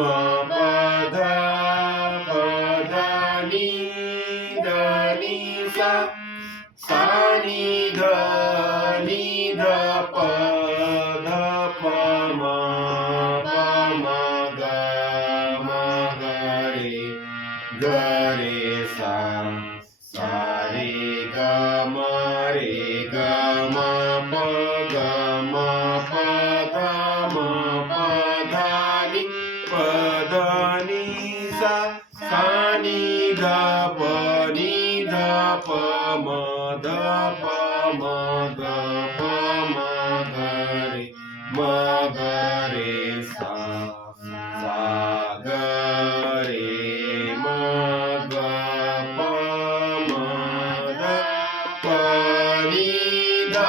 ಪ ಧ ಪ ಧ ನಿ ದ ನಿ ಸ ಸ ನಿ ಧ ನಿ ಧ ಪ ಧ ಪ ಮ ಪ ಮ ಗ ಮ ಗ re sa sa re ga ma pa pa dha ni sa sa ni dha pa ma dha pa ma ga pa ma ga re sa sa ga re ma ga pa ma dha pa ni dha